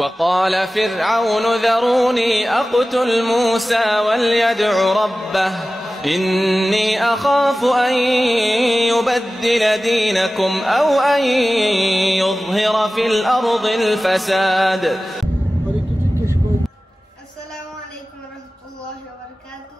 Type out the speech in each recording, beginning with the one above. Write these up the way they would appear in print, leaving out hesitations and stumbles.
وقال فرعون ذروني أقتل موسى وليدع ربه إني أخاف أن يبدل دينكم أو أن يظهر في الأرض الفساد. السلام عليكم ورحمة الله وبركاته.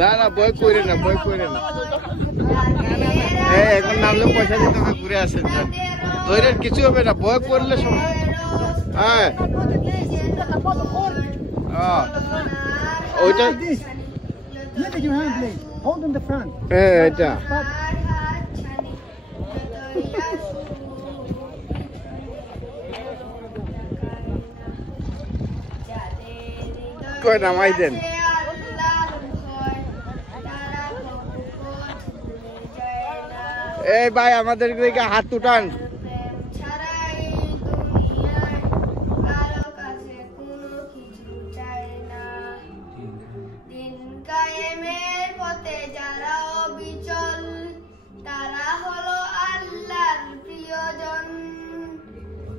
না না বই করে না এখন নামলে পয়সা দিতে হবে, ঘুরে আসেন ধরেন, কিছু হবে না, বই করলে সব। হ্যাঁ ওইটা এটা কই নামাই দেন। এই ভাই আমাদের দিকে হাত উঠান।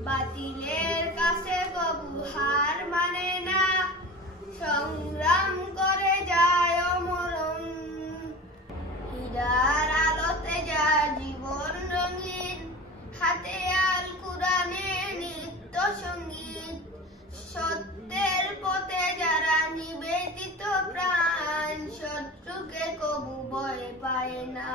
বাতিলের কাছে কবু হার মানে না, সংগ্রাম করে যায় অমরণ। হীরার আলোতে যার জীবন রঙিন, হাতে আল কুরআনে নিত্য সঙ্গীত। সত্যের পথে যারা নিবেদিত প্রাণ, শত্রুকে কবু ভয় পায় না।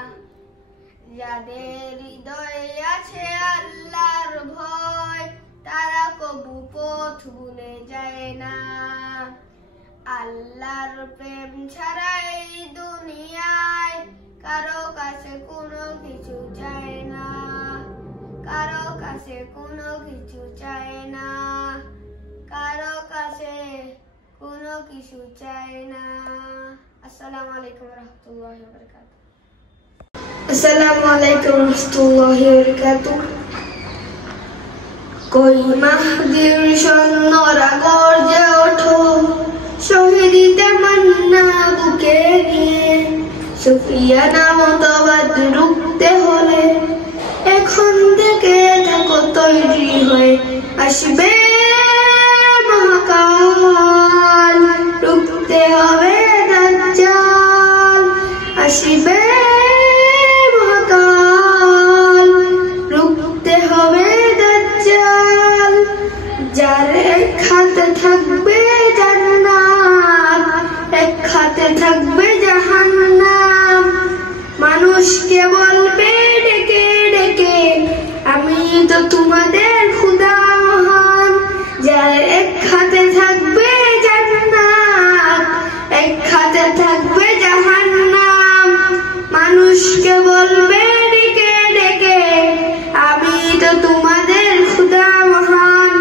যাদের হৃদয়ে আছে আল্লাহর ভয়, তারা কবু পথ ভুলে যায় না। আল্লাহর প্রেম ছাড়া এই দুনিয়ায় কারো কাছে কোনো কিছু চায় না, কারো কাছে কোনো কিছু চায় না, কারো কাছে কোনো কিছু চায় না। আসসালামু আলাইকুম রহমতুল্লাহি ওয়া বারাকাতুহু। আসসালামু আলাইকুম রহমতুল্লাহি ওয়া বারাকাতুহু। কই মাহদির সৈন্যরা গর্জে ওঠো, শহীদ মান্না বুকে নিয়ে। সুফিয়ানা মতবাদ রুখতে হলে এখন থেকে থাকো তৈরি হয়ে। আসবে মহাকাল, রুখতে হবে দাজ্জাল। আসবে মহাকাল, রুখতে হবে দাজ্জাল। যার এক হাতে থাকবে জান্নাত, এক হাতে থাকবে জাহান্নাম। মানুষকে বলবে ডেকে ডেকে, আমি তো তোমাদের খোদা মহান। যার এক হাতে থাকবে জান্নাত, এক হাতে থাকবে জাহান্নাম। মানুষকে বলবে ডেকে ডেকে, আমি তো তোমাদের খোদা মহান।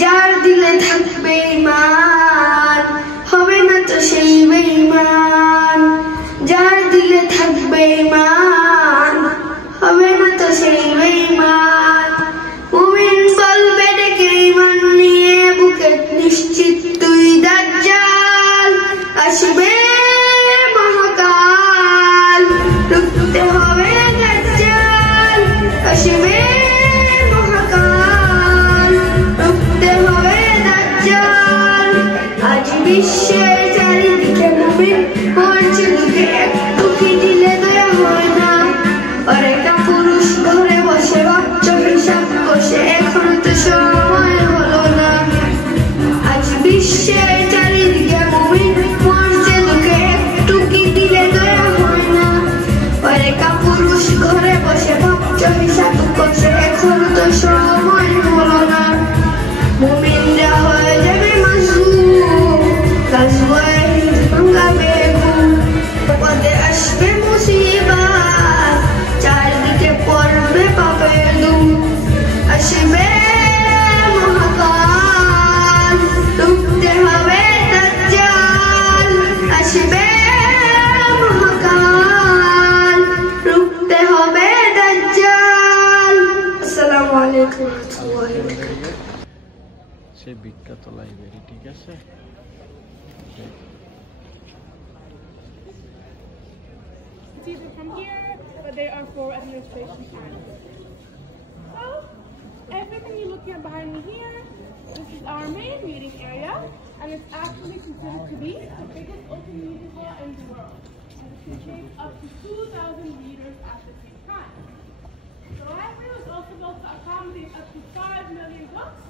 যার দিলে থাকবে সেই বিখ্যাত লাইব্রেরি, ঠিক আছে? It's either from here, but they are for administration and so everything you look here behind me here, this is our main reading area, and it's actually considered to be the biggest open reading hall in the world. And it contains up to 2,000 readers at the same time. The library was also built to accommodate up to 5 million books